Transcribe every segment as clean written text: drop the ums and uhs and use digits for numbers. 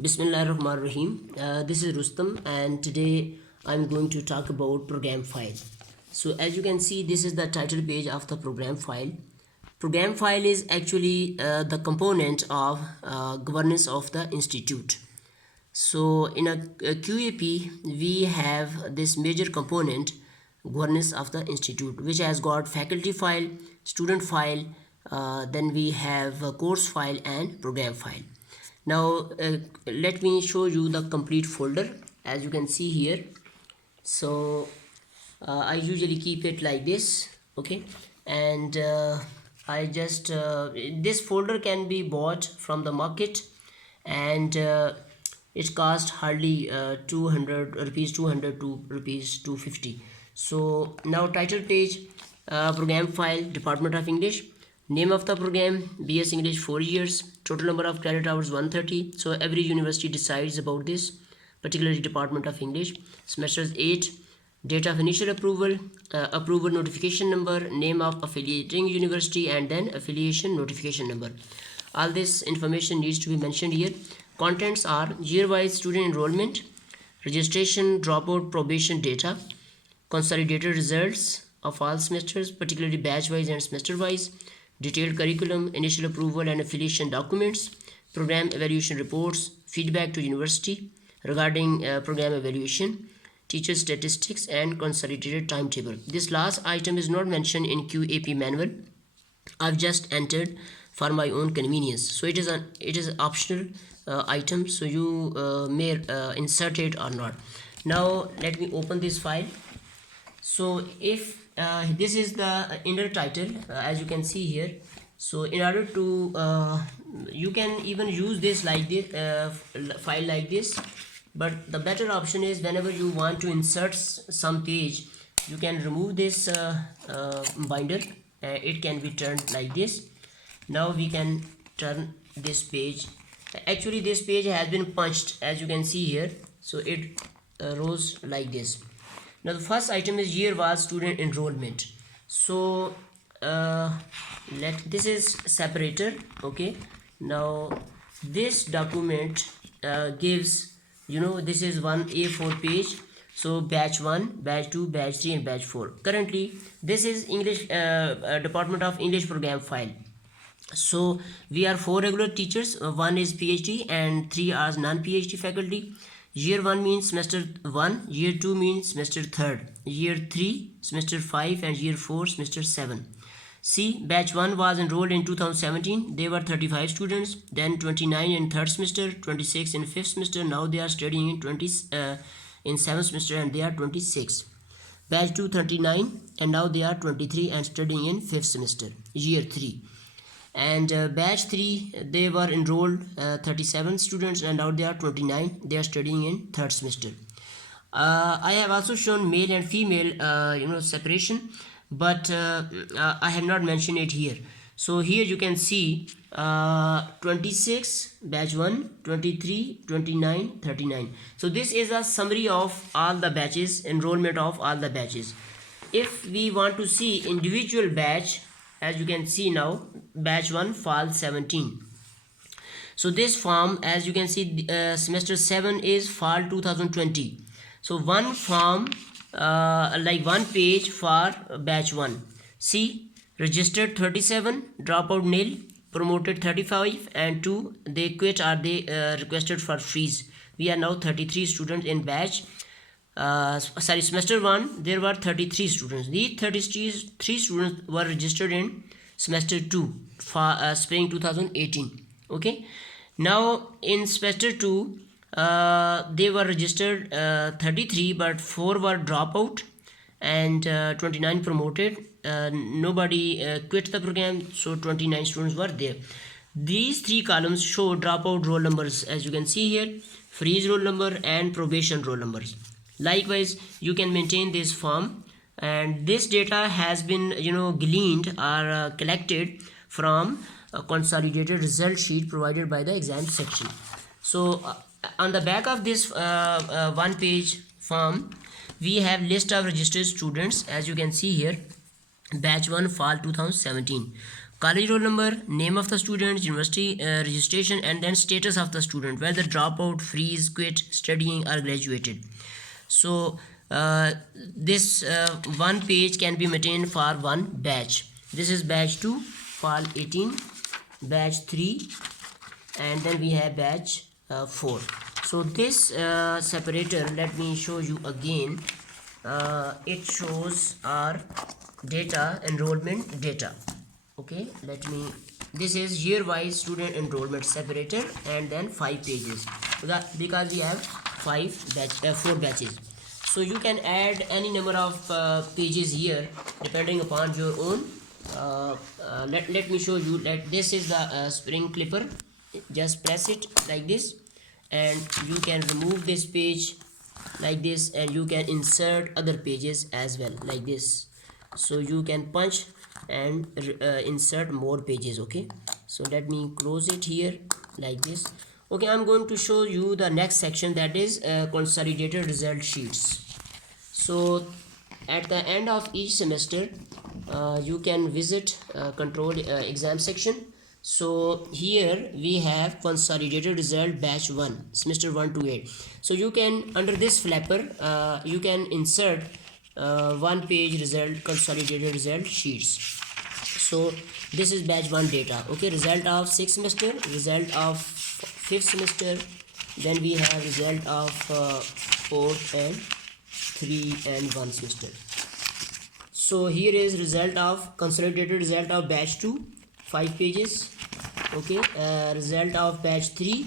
Bismillahirrahmanirrahim. This is Rustam, and today I'm going to talk about program file. So as you can see, this is the title page of the program file. Program file is actually the component of governance of the institute. So in a QAP, we have this major component, governance of the institute, which has got faculty file, student file, then we have a course file and program file. Now let me show you the complete folder. As you can see here, so I usually keep it like this, okay, and I just this folder can be bought from the market, and it cost hardly 200 rupees, 200 to rupees 250. So now title page, program file, Department of English, name of the program, BS English 4 years, total number of credit hours 130. So every university decides about this, particularly Department of English. Semesters 8, date of initial approval, approval notification number, name of affiliating university, and then affiliation notification number. All this information needs to be mentioned here. Contents are year-wise student enrollment, registration, dropout, probation data, consolidated results of all semesters, particularly batch-wise and semester-wise, detailed curriculum, initial approval and affiliation documents, program evaluation reports, feedback to university regarding program evaluation, teacher statistics, and consolidated timetable. This last item is not mentioned in QAP manual. I've just entered for my own convenience. So it is an optional item, so you may insert it or not. Now let me open this file. So if this is the inner title, as you can see here. So in order to you can even use this like this file like this, but the better option is whenever you want to insert some page, you can remove this binder. It can be turned like this. Now we can turn this page. Actually this page has been punched, as you can see here, so it rose like this. Now the first item is year was student enrollment. So this is separator, okay. Now this document gives, this is one A4 page. So batch 1, batch 2, batch 3 and batch 4. Currently this is English Department of English program file. So we are 4 regular teachers, 1 is PhD and 3 are non-PhD faculty. Year 1 means semester 1, year 2 means semester 3rd, year 3 semester 5 and year 4 semester 7. See, batch 1 was enrolled in 2017. They were 35 students, then 29 in 3rd semester, 26 in 5th semester. Now they are studying in 7th semester and they are 26. Batch 2 39 and now they are 23 and studying in 5th semester, year 3. And batch 3, they were enrolled 37 students and now they are 29. They are studying in 3rd semester. I have also shown male and female separation, but I have not mentioned it here. So here you can see 26 batch 1, 23, 29, 39. So this is a summary of all the batches, enrollment of all the batches. If we want to see individual batch, as you can see now, batch 1 fall 17. So this form, as you can see, semester 7 is fall 2020. So one form, like one page for batch 1. See, registered 37, dropout nil, promoted 35 and 2 they quit or they requested for freeze. We are now 33 students in batch semester 1. There were 33 students. These 33 students were registered in semester 2 for spring 2018, okay. Now in semester 2 they were registered 33, but 4 were dropout and 29 promoted. Nobody quit the program, so 29 students were there. These 3 columns show dropout roll numbers, as you can see here, freeze roll number and probation roll numbers. Likewise, you can maintain this form, and this data has been gleaned or collected from a consolidated result sheet provided by the exam section. So on the back of this one page form, we have list of registered students, as you can see here. Batch 1 fall 2017, college roll number, name of the student, university registration, and then status of the student, whether dropout, freeze, quit, studying, or graduated. So this one page can be maintained for one batch. This is batch 2, fall 18, batch 3, and then we have batch 4. So this separator, let me show you again. It shows our data, enrollment data. Okay, this is year wise student enrollment separator, and then 5 pages because we have 4 batches. So you can add any number of pages here depending upon your own. Let me show you that this is the spring clipper. Just press it like this, and you can remove this page like this, and you can insert other pages as well like this. So you can punch and insert more pages. Okay, so let me close it here like this. Okay, I'm going to show you the next section, that is consolidated result sheets. So at the end of each semester you can visit control exam section. So here we have consolidated result batch 1, semester 1 to 8. So you can, under this flapper, you can insert one page result, consolidated result sheets. So this is batch 1 data. Okay, result of 6th semester, result of 5th semester, then we have result of 4th and 3 and 1 semester. So here is result of consolidated result of batch 2, 5 pages. Okay, result of batch 3,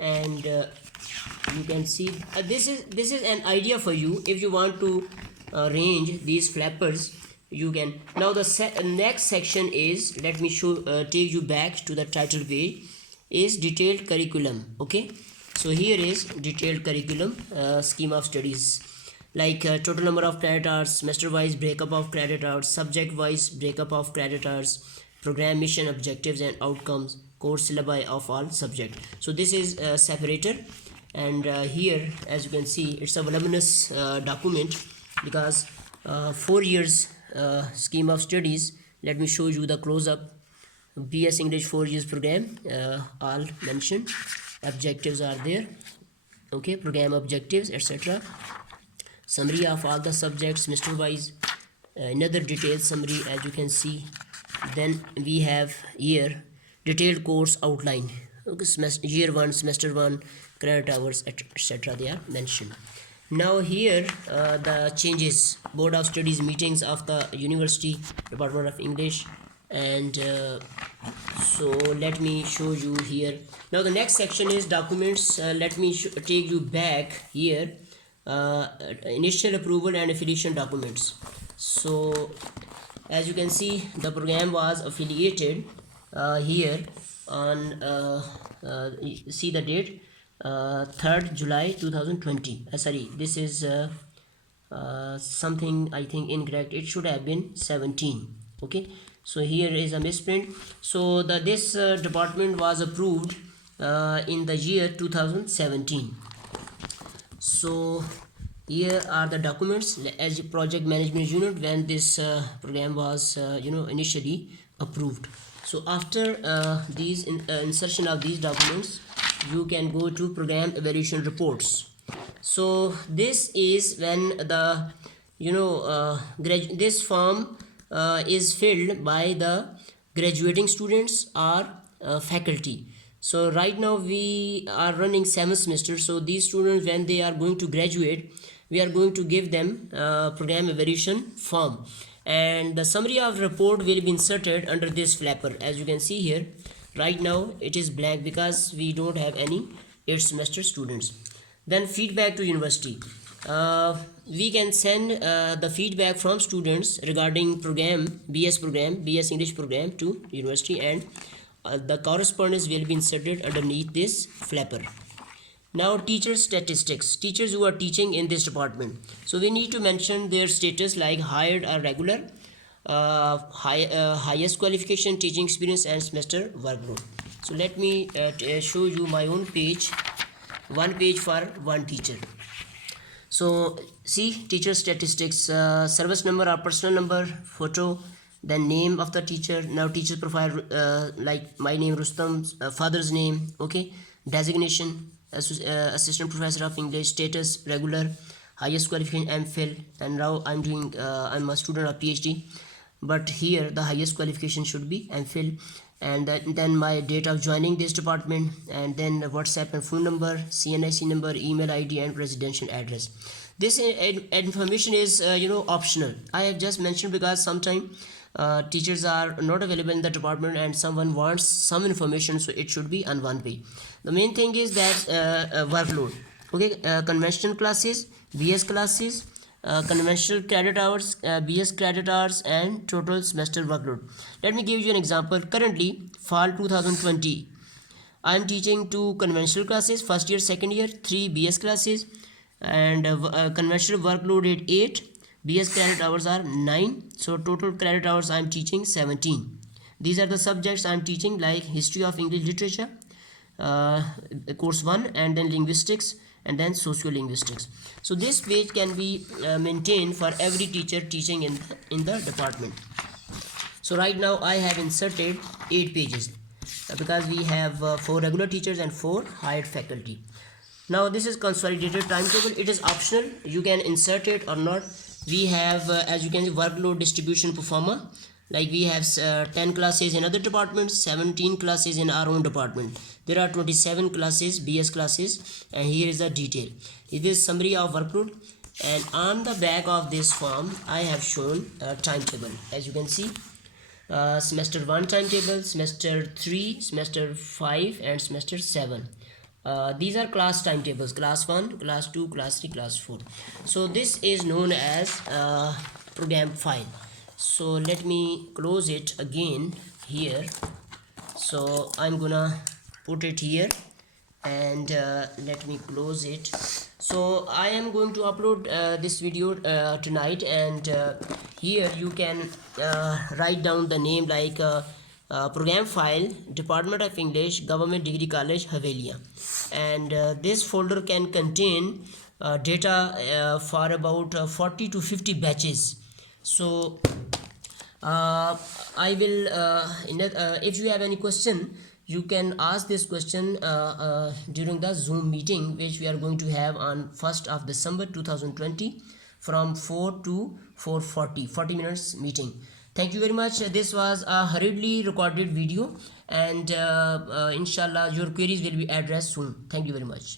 and you can see this is an idea for you. If you want to arrange these flappers, you can. Now the next section is, let me show take you back to the title page, is detailed curriculum. Okay, so here is detailed curriculum, scheme of studies, like total number of credit hours, semester wise breakup of credit hours, subject wise breakup of credit hours, program mission, objectives and outcomes, course syllabi of all subject. So this is a separator, and here as you can see it's a voluminous document because 4 years scheme of studies. Let me show you the close-up. BS English 4 years program, all mentioned, objectives are there. Okay, program objectives, etc. Summary of all the subjects semester wise, another detailed summary as you can see. Then we have here detailed course outline. Okay, year 1, semester 1, credit hours, etc. they are mentioned. Now here the changes, board of studies meetings of the university, department of English, and so let me show you here. Now the next section is documents. Let me take you back here, initial approval and affiliation documents. So as you can see, the program was affiliated here on see the date, 3rd July 2020. Sorry, this is something I think incorrect. It should have been 17. Okay, so here is a misprint. So this department was approved in the year 2017. So here are the documents as a project management unit when this program was initially approved. So after these insertion of these documents, you can go to program evaluation reports. So this is when the this form is filled by the graduating students or faculty. So right now we are running 7th semester, so these students, when they are going to graduate, we are going to give them program evaluation form, and the summary of report will be inserted under this flapper. As you can see here, right now it is blank because we don't have any 8th semester students. Then feedback to university. We can send the feedback from students regarding program, BS English program to university, and the correspondence will be inserted underneath this flapper. Now teacher statistics, teachers who are teaching in this department. So we need to mention their status like hired or regular, highest qualification, teaching experience and semester workload. So let me show you my own page, one page for one teacher. So see, teacher statistics, service number or personal number, photo, then name of the teacher. Now teacher profile, like my name Rustam, father's name, okay, designation, assistant professor of English, status regular, highest qualification MPhil, and now I'm doing I'm a student of PhD, but here the highest qualification should be MPhil. And then my date of joining this department, and then WhatsApp and phone number, CNIC number, email ID, and residential address. This information is optional. I have just mentioned because sometimes teachers are not available in the department and someone wants some information, so it should be on one page. The main thing is that workload, okay, conventional classes, BS classes, conventional credit hours, BS credit hours, and total semester workload. Let me give you an example. Currently, fall 2020, I am teaching 2 conventional classes, first year, second year, 3 BS classes, and conventional workload is 8, BS credit hours are 9, so total credit hours I am teaching 17. These are the subjects I am teaching, like history of English literature, course 1, and then linguistics, and then sociolinguistics. So this page can be maintained for every teacher teaching in the department. So right now I have inserted 8 pages because we have 4 regular teachers and 4 hired faculty. Now this is consolidated timetable. It is optional, you can insert it or not. We have as you can see, workload distribution performer. Like we have 10 classes in other departments, 17 classes in our own department. There are 27 classes, BS classes, and here is the detail. It is summary of workload, and on the back of this form I have shown a timetable. As you can see, semester 1 timetable, semester 3, semester 5, and semester 7. These are class timetables: class 1, class 2, class 3, class 4. So this is known as program file. So let me close it again here. So I'm gonna put it here, and let me close it. So I am going to upload this video tonight, and here you can write down the name, like program file, Department of English, Government Degree College, Havelia. And this folder can contain data for about 40 to 50 batches. So I will if you have any question, you can ask this question during the Zoom meeting, which we are going to have on 1st of December 2020 from 4 to 4:40, 40 minutes meeting. Thank you very much. This was a hurriedly recorded video, and inshallah your queries will be addressed soon. Thank you very much.